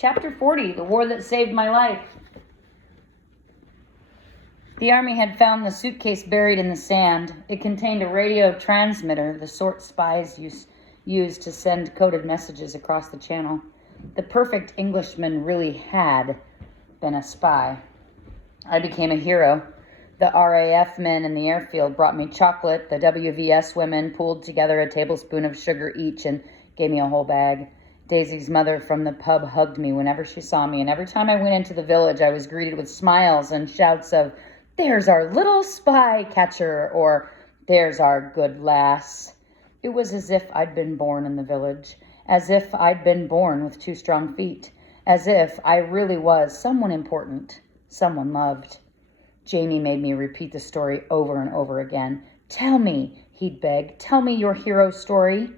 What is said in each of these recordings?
Chapter 40, The War That Saved My Life. The Army had found the suitcase buried in the sand. It contained a radio transmitter, the sort spies used to send coded messages across the channel. The perfect Englishman really had been a spy. I became a hero. The RAF men in the airfield brought me chocolate. The WVS women pooled together a tablespoon of sugar each and gave me a whole bag. Daisy's mother from the pub hugged me whenever she saw me, and every time I went into the village, I was greeted with smiles and shouts of, "There's our little spy catcher," or "There's our good lass." It was as if I'd been born in the village, as if I'd been born with 2 strong feet, as if I really was someone important, someone loved. Jamie made me repeat the story over and over again. "Tell me," he'd beg, "tell me your hero story."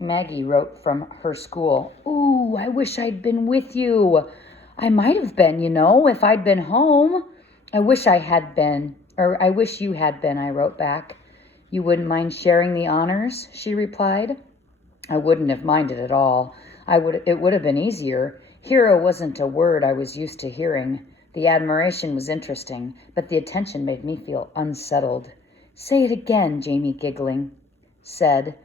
Maggie wrote from her school, "Ooh, I wish I'd been with you. I might have been, if I'd been home. I wish I had been, or I wish you had been," I wrote back. "You wouldn't mind sharing the honors?" she replied. I wouldn't have minded at all. It would have been easier. Hero wasn't a word I was used to hearing. The admiration was interesting, but the attention made me feel unsettled. "Say it again," Jamie, giggling, said.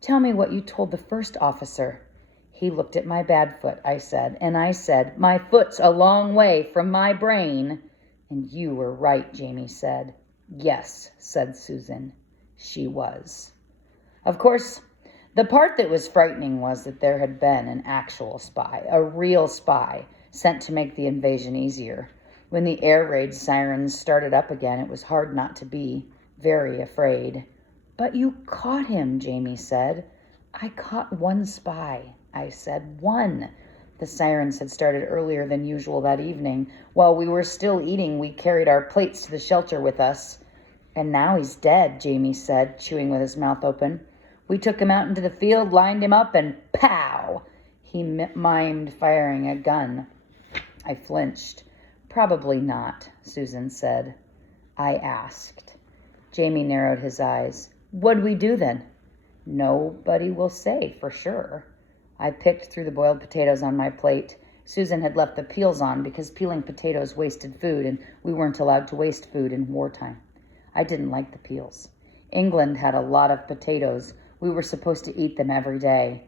"Tell me what you told the first officer." "He looked at my bad foot," I said, and I said, "My foot's a long way from my brain." "And you were right," Jamie said. "Yes," said Susan. She was. Of course, the part that was frightening was that there had been an actual spy, a real spy, sent to make the invasion easier. When the air raid sirens started up again, it was hard not to be very afraid. "But you caught him," Jamie said. "I caught 1 spy," I said. 1. The sirens had started earlier than usual that evening. While we were still eating, we carried our plates to the shelter with us. "And now he's dead," Jamie said, chewing with his mouth open. "We took him out into the field, lined him up, and pow!" He mimed firing a gun. I flinched. "Probably not," Susan said. I asked. Jamie narrowed his eyes. "What'd we do then?" "Nobody will say for sure." I picked through the boiled potatoes on my plate. Susan had left the peels on because peeling potatoes wasted food, and we weren't allowed to waste food in wartime. I didn't like the peels. England had a lot of potatoes. We were supposed to eat them every day.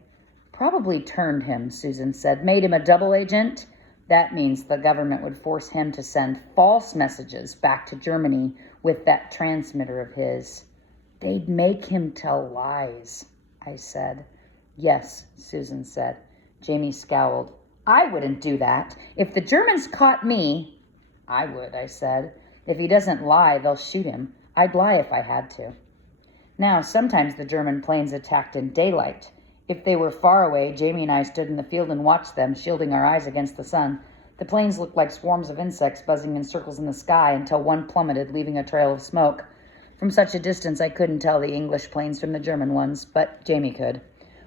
"Probably turned him," Susan said. "Made him a double agent? That means the government would force him to send false messages back to Germany with that transmitter of his." "They'd make him tell lies," I said. "Yes," Susan said. Jamie scowled. "I wouldn't do that. If the Germans caught me..." "I would," I said. "If he doesn't lie, they'll shoot him. I'd lie if I had to." Now, sometimes the German planes attacked in daylight. If they were far away, Jamie and I stood in the field and watched them, shielding our eyes against the sun. The planes looked like swarms of insects buzzing in circles in the sky until one plummeted, leaving a trail of smoke. From such a distance, I couldn't tell the English planes from the German ones, but Jamie could.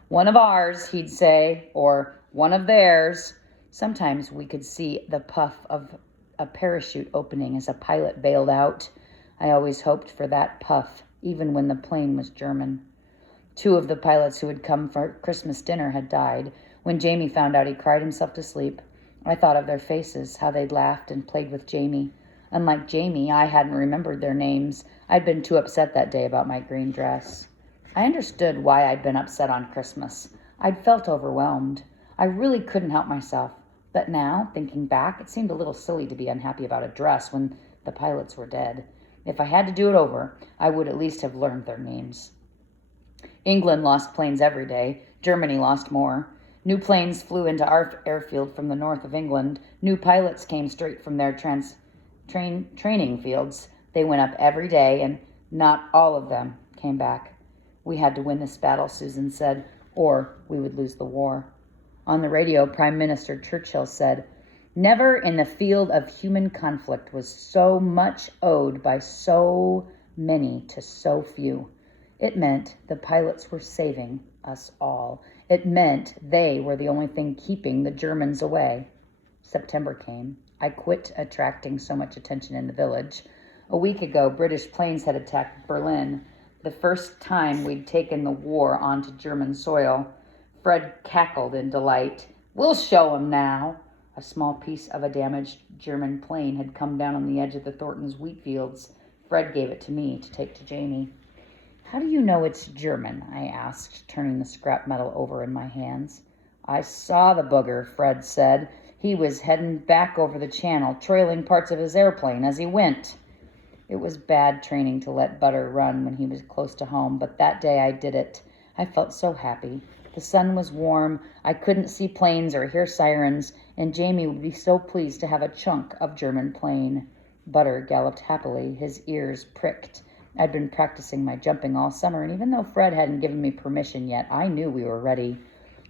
"One of ours," he'd say, or "one of theirs." Sometimes we could see the puff of a parachute opening as a pilot bailed out. I always hoped for that puff, even when the plane was German. 2 of the pilots who had come for Christmas dinner had died. When Jamie found out, he cried himself to sleep. I thought of their faces, how they'd laughed and played with Jamie. Unlike Jamie, I hadn't remembered their names. I'd been too upset that day about my green dress. I understood why I'd been upset on Christmas. I'd felt overwhelmed. I really couldn't help myself. But now, thinking back, it seemed a little silly to be unhappy about a dress when the pilots were dead. If I had to do it over, I would at least have learned their names. England lost planes every day. Germany lost more. New planes flew into our airfield from the north of England. New pilots came straight from their training fields. They went up every day, and not all of them came back. "We had to win this battle," Susan said, "or we would lose the war." On the radio, Prime Minister Churchill said, "Never in the field of human conflict was so much owed by so many to so few." It meant the pilots were saving us all. It meant they were the only thing keeping the Germans away. September came. I quit attracting so much attention in the village. A week ago, British planes had attacked Berlin, the first time we'd taken the war onto German soil. Fred cackled in delight. We'll show 'em now. A small piece of a damaged German plane had come down on the edge of the Thorntons' wheat fields. Fred gave it to me to take to Jamie. How do you know it's German? I asked, turning the scrap metal over in my hands. I saw the booger, Fred said. He was heading back over the channel, trailing parts of his airplane as he went. It was bad training to let Butter run when he was close to home, but that day I did it. I felt so happy. The sun was warm, I couldn't see planes or hear sirens, and Jamie would be so pleased to have a chunk of German plane. Butter galloped happily, his ears pricked. I'd been practicing my jumping all summer, and even though Fred hadn't given me permission yet, I knew we were ready.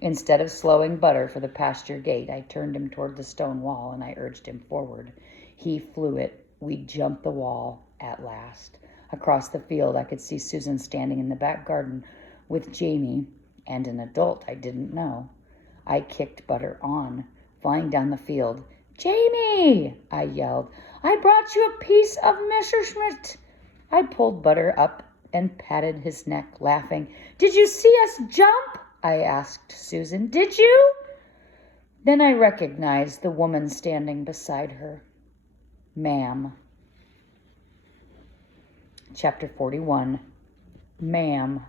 Instead of slowing Butter for the pasture gate, I turned him toward the stone wall, and I urged him forward. He flew it. We jumped the wall at last. Across the field, I could see Susan standing in the back garden with Jamie and an adult I didn't know. I kicked Butter on, flying down the field. Jamie, I yelled, I brought you a piece of Messerschmitt. I pulled Butter up and patted his neck, laughing. Did you see us jump? I asked Susan. Did you? Then I recognized the woman standing beside her. Ma'am. Chapter 41. Ma'am.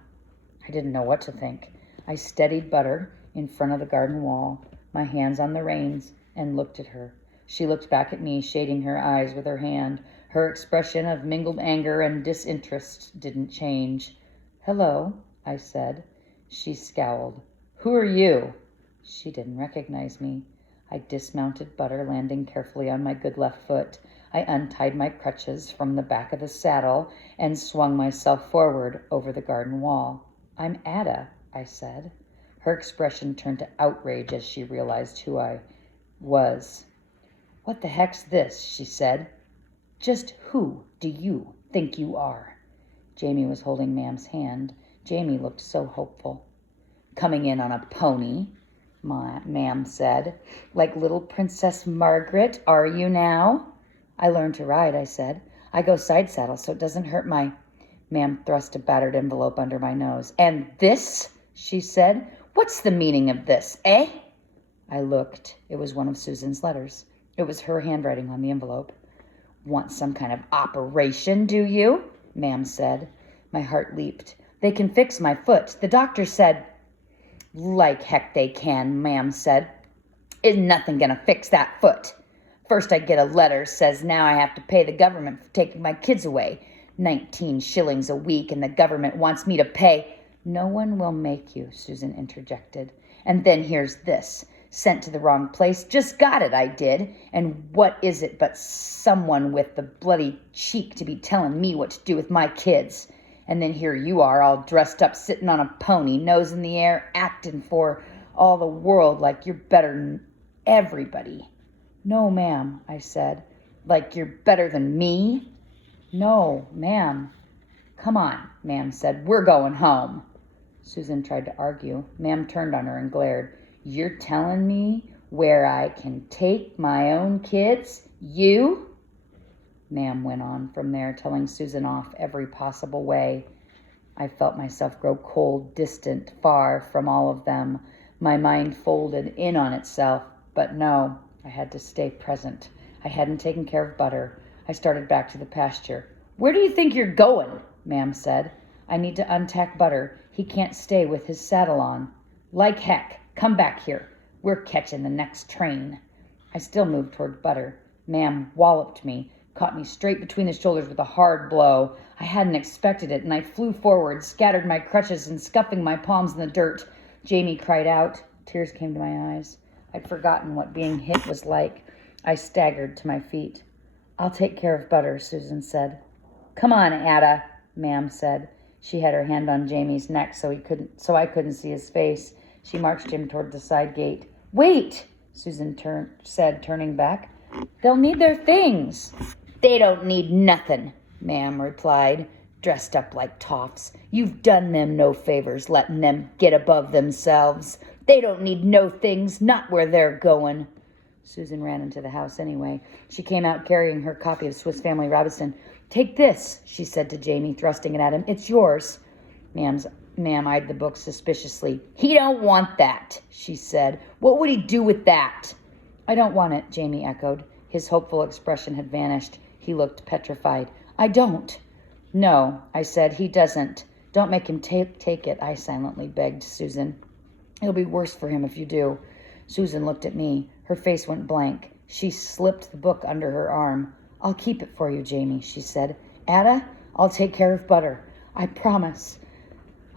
I didn't know what to think. I steadied Butter in front of the garden wall, my hands on the reins, and looked at her. She looked back at me, shading her eyes with her hand. Her expression of mingled anger and disinterest didn't change. Hello, I said. She scowled. Who are you? She didn't recognize me. I dismounted Butter, landing carefully on my good left foot. I untied my crutches from the back of the saddle and swung myself forward over the garden wall. I'm Ada, I said. Her expression turned to outrage as she realized who I was. What the heck's this? She said. Just who do you think you are? Jamie was holding Ma'am's hand. Jamie looked so hopeful. Coming in on a pony, Ma'am said. Like little Princess Margaret, are you now? I learned to ride, I said. I go side saddle so it doesn't hurt my... Ma'am thrust a battered envelope under my nose. And this? She said. What's the meaning of this, eh? I looked. It was one of Susan's letters. It was her handwriting on the envelope. Want some kind of operation, do you? Ma'am said. My heart leaped. They can fix my foot. The doctor said... Like heck they can, Ma'am said. Isn't nothing gonna fix that foot. First I get a letter, says now I have to pay the government for taking my kids away. 19 shillings a week, and the government wants me to pay. No one will make you, Susan interjected. And then here's this. Sent to the wrong place. Just got it, I did. And what is it but someone with the bloody cheek to be telling me what to do with my kids? And then here you are, all dressed up, sitting on a pony, nose in the air, acting for all the world like you're better than everybody. No, ma'am, I said. Like you're better than me? No, ma'am. Come on, Ma'am said. We're going home. Susan tried to argue. Ma'am turned on her and glared. You're telling me where I can take my own kids? You? Ma'am went on from there, telling Susan off every possible way. I felt myself grow cold, distant, far from all of them. My mind folded in on itself. But no, I had to stay present. I hadn't taken care of Butter. I started back to the pasture. Where do you think you're going? Ma'am said. I need to untack Butter. He can't stay with his saddle on. Like heck. Come back here. We're catching the next train. I still moved toward Butter. Ma'am walloped me, caught me straight between the shoulders with a hard blow. I hadn't expected it, and I flew forward, scattered my crutches and scuffing my palms in the dirt. Jamie cried out. Tears came to my eyes. I'd forgotten what being hit was like. I staggered to my feet. I'll take care of Butter, Susan said. Come on, Ada, Ma'am said. She had her hand on Jamie's neck so I couldn't see his face. She marched him toward the side gate. Wait, Susan said, turning back. They'll need their things. They don't need nothing, Ma'am replied, dressed up like toffs. You've done them no favors letting them get above themselves. They don't need no things, not where they're going. Susan ran into the house anyway. She came out carrying her copy of Swiss Family Robinson. Take this, she said to Jamie, thrusting it at him. It's yours. Ma'am's Ma'am eyed the book suspiciously. He don't want that, she said. What would he do with that? I don't want it, Jamie echoed. His hopeful expression had vanished. He looked petrified. I don't. No, I said, he doesn't. Don't make him take it, I silently begged Susan. It'll be worse for him if you do. Susan looked at me. Her face went blank. She slipped the book under her arm. I'll keep it for you, Jamie, she said. Ada, I'll take care of Butter. I promise.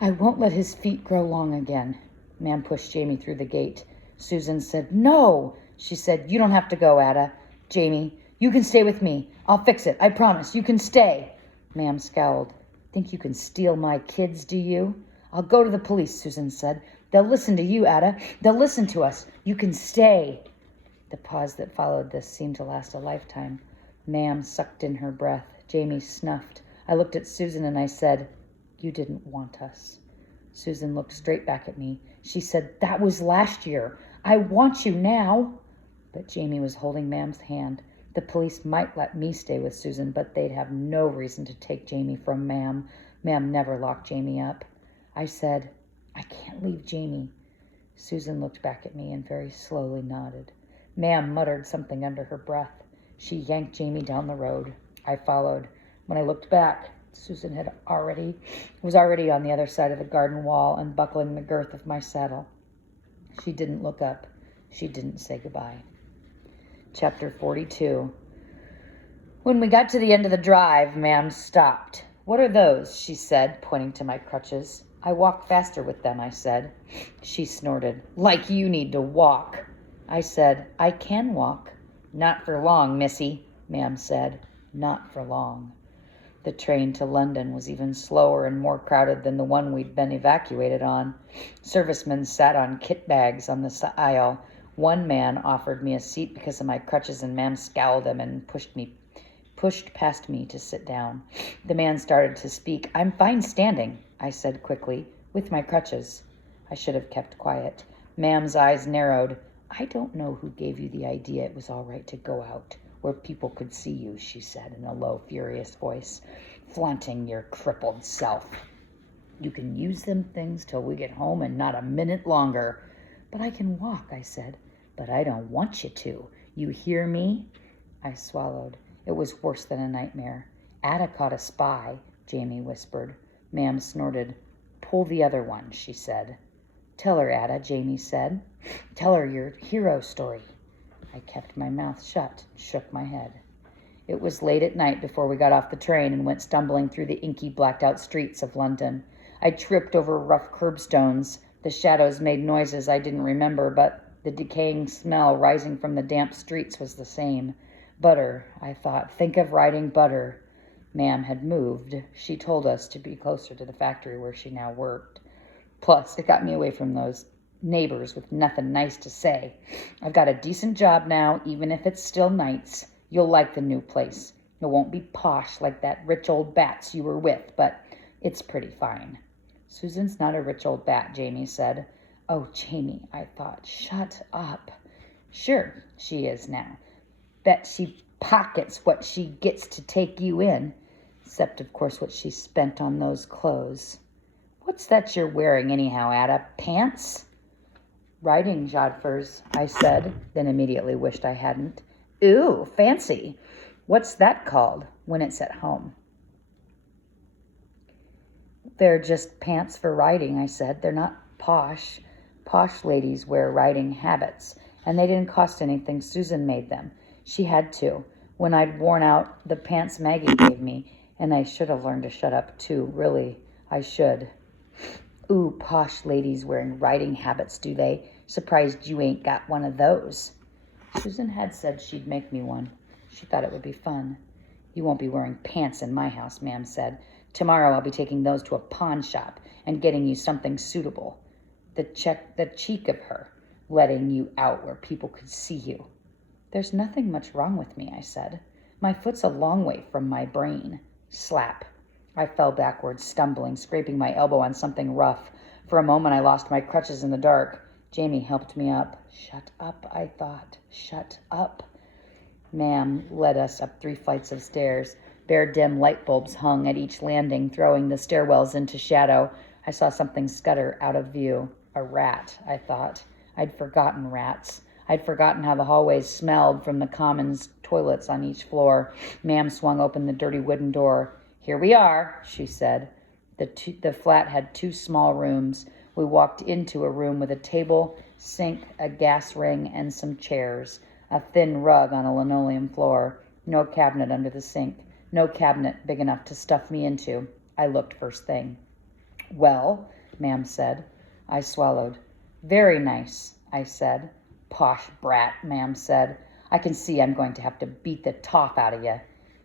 I won't let his feet grow long again. Ma'am pushed Jamie through the gate. Susan said, No. She said, You don't have to go, Ada. Jamie, you can stay with me. I'll fix it. I promise. You can stay. Ma'am scowled. Think you can steal my kids, do you? I'll go to the police, Susan said. They'll listen to you, Ada. They'll listen to us. You can stay. The pause that followed this seemed to last a lifetime. Ma'am sucked in her breath. Jamie snuffed. I looked at Susan and I said, You didn't want us. Susan looked straight back at me. She said, That was last year. I want you now. But Jamie was holding Ma'am's hand. The police might let me stay with Susan, but they'd have no reason to take Jamie from Ma'am. Ma'am never locked Jamie up. I said, I can't leave Jamie. Susan looked back at me and very slowly nodded. Ma'am muttered something under her breath. She yanked Jamie down the road. I followed. When I looked back, Susan was already on the other side of the garden wall, unbuckling the girth of my saddle. She didn't look up. She didn't say goodbye. Chapter 42. When we got to the end of the drive, Ma'am stopped. What are those? She said, pointing to my crutches. I walk faster with them, I said. She snorted. Like you need to walk. I said, I can walk. Not for long, missy, Ma'am said. Not for long. The train to London was even slower and more crowded than the one we'd been evacuated on. Servicemen sat on kit bags on the aisle. One man offered me a seat because of my crutches, and Ma'am scowled at him and pushed past me to sit down. The man started to speak. I'm fine standing, I said quickly, with my crutches. I should have kept quiet. Ma'am's eyes narrowed. I don't know who gave you the idea it was all right to go out where people could see you, she said in a low, furious voice, flaunting your crippled self. You can use them things till we get home and not a minute longer. But I can walk, I said. But I don't want you to. You hear me? I swallowed. It was worse than a nightmare. Ada caught a spy, Jamie whispered. Ma'am snorted. Pull the other one, she said. Tell her, Ada, Jamie said. Tell her your hero story. I kept my mouth shut and shook my head. It was late at night before we got off the train and went stumbling through the inky, blacked-out streets of London. I tripped over rough curbstones. The shadows made noises I didn't remember, but the decaying smell rising from the damp streets was the same. Butter, I thought. Think of riding Butter. Ma'am had moved. She told us to be closer to the factory where she now worked. Plus, it got me away from those neighbors with nothing nice to say. I've got a decent job now, even if it's still nights. You'll like the new place. It won't be posh like that rich old bats you were with, but it's pretty fine. Susan's not a rich old bat, Jamie said. Oh, Jamie, I thought. Shut up. Sure, she is now. Bet she pockets what she gets to take you in, except, of course, what she spent on those clothes. What's that you're wearing anyhow, Ada? Pants? Riding jodhpurs, I said, then immediately wished I hadn't. Ooh, fancy. What's that called when it's at home? They're just pants for riding, I said. They're not posh. Posh ladies wear riding habits, and they didn't cost anything. Susan made them. She had to, when I'd worn out the pants Maggie gave me, and I should have learned to shut up too, really. I should. Ooh, posh ladies wearing riding habits, do they? Surprised you ain't got one of those. Susan had said she'd make me one. She thought it would be fun. You won't be wearing pants in my house, Ma'am said. Tomorrow I'll be taking those to a pawn shop and getting you something suitable. The cheek of her, letting you out where people could see you. There's nothing much wrong with me, I said. My foot's a long way from my brain. Slap. I fell backwards, stumbling, scraping my elbow on something rough. For a moment I lost my crutches in the dark. Jamie helped me up. Shut up, I thought. Shut up. Ma'am led us up 3 flights of stairs. Bare dim light bulbs hung at each landing, throwing the stairwells into shadow. I saw something scutter out of view. A rat, I thought. I'd forgotten rats. I'd forgotten how the hallways smelled from the commons toilets on each floor. Ma'am swung open the dirty wooden door. "Here we are," she said. The flat had 2 small rooms. We walked into a room with a table, sink, a gas ring, and some chairs. A thin rug on a linoleum floor. No cabinet under the sink. No cabinet big enough to stuff me into. I looked first thing. "Well," Ma'am said. I swallowed. "Very nice," I said. "Posh brat," Ma'am said. "I can see I'm going to have to beat the top out of you."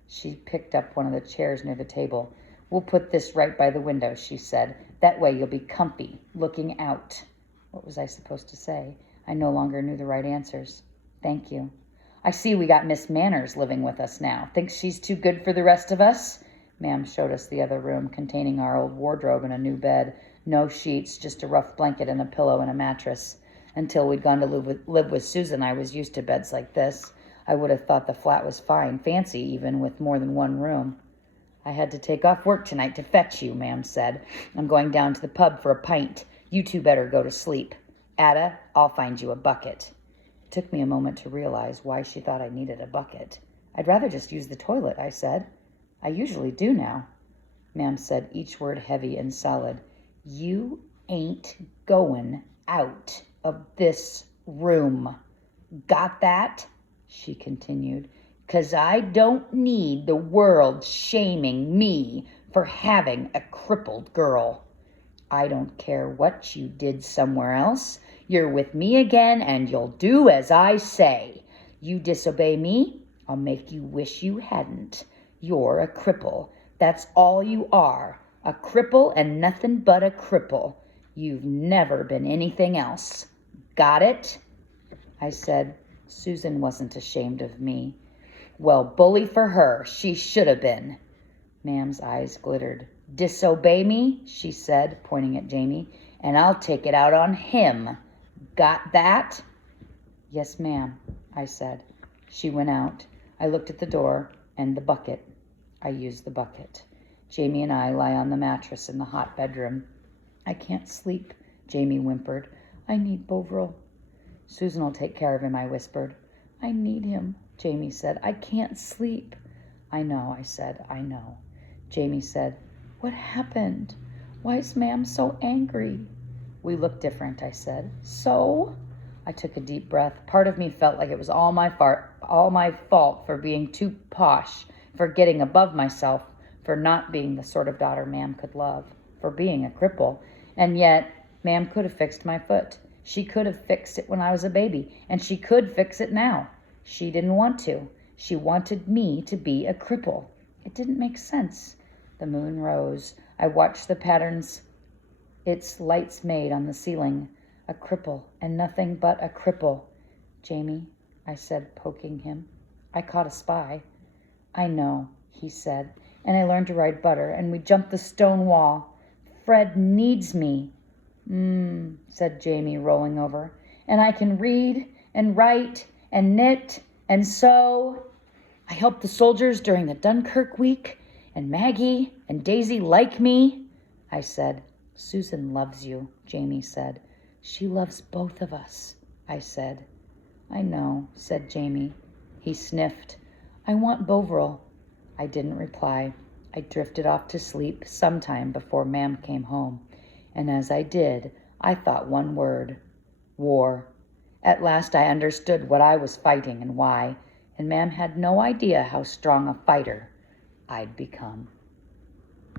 She picked up one of the chairs near the table. "We'll put this right by the window," she said. "That way you'll be comfy, looking out." What was I supposed to say? I no longer knew the right answers. "Thank you." "I see we got Miss Manners living with us now. Thinks she's too good for the rest of us?" Ma'am showed us the other room, containing our old wardrobe and a new bed. No sheets, just a rough blanket and a pillow and a mattress. Until we'd gone to live with Susan, I was used to beds like this. I would have thought the flat was fine, fancy even, with more than one room. "I had to take off work tonight to fetch you," Ma'am said. "I'm going down to the pub for a pint. You two better go to sleep. Ada, I'll find you a bucket." It took me a moment to realize why she thought I needed a bucket. "I'd rather just use the toilet," I said. "I usually do now." Ma'am said, each word heavy and solid. "You ain't going out of this room. Got that?" she continued. "'Cause I don't need the world shaming me for having a crippled girl. I don't care what you did somewhere else. You're with me again, and you'll do as I say. You disobey me, I'll make you wish you hadn't. You're a cripple. That's all you are. A cripple and nothing but a cripple. You've never been anything else. Got it?" I said, "Susan wasn't ashamed of me." "Well, bully for her. She should have been." Ma'am's eyes glittered. "Disobey me," she said, pointing at Jamie, "and I'll take it out on him. Got that?" "Yes, ma'am," I said. She went out. I looked at the door and the bucket. I used the bucket. Jamie and I lie on the mattress in the hot bedroom. "I can't sleep," Jamie whimpered. "I need Bovril." "Susan will take care of him," I whispered. "I need him," Jamie said. "I can't sleep." "I know," I said. "I know." Jamie said, "What happened? Why is Ma'am so angry?" "We look different," I said. "So?" I took a deep breath. Part of me felt like it was all my fault for being too posh, for getting above myself, for not being the sort of daughter Ma'am could love, for being a cripple. And yet, Ma'am could have fixed my foot. She could have fixed it when I was a baby, and she could fix it now. She didn't want to. She wanted me to be a cripple. It didn't make sense. The moon rose. I watched the patterns its lights made on the ceiling. A cripple, and nothing but a cripple. "Jamie," I said, poking him. "I caught a spy." "I know," he said, "and I learned to ride Butter, and we jumped the stone wall. Fred needs me." Said Jamie, rolling over. "And I can read and write and knit and sew. I helped the soldiers during the Dunkirk week, and Maggie and Daisy like me." I said, "Susan loves you," Jamie said. "She loves both of us," I said. "I know," said Jamie. He sniffed. "I want Bovril." I didn't reply. I drifted off to sleep sometime before Ma'am came home. And as I did, I thought one word: war. At last I understood what I was fighting and why, and Ma'am had no idea how strong a fighter I'd become.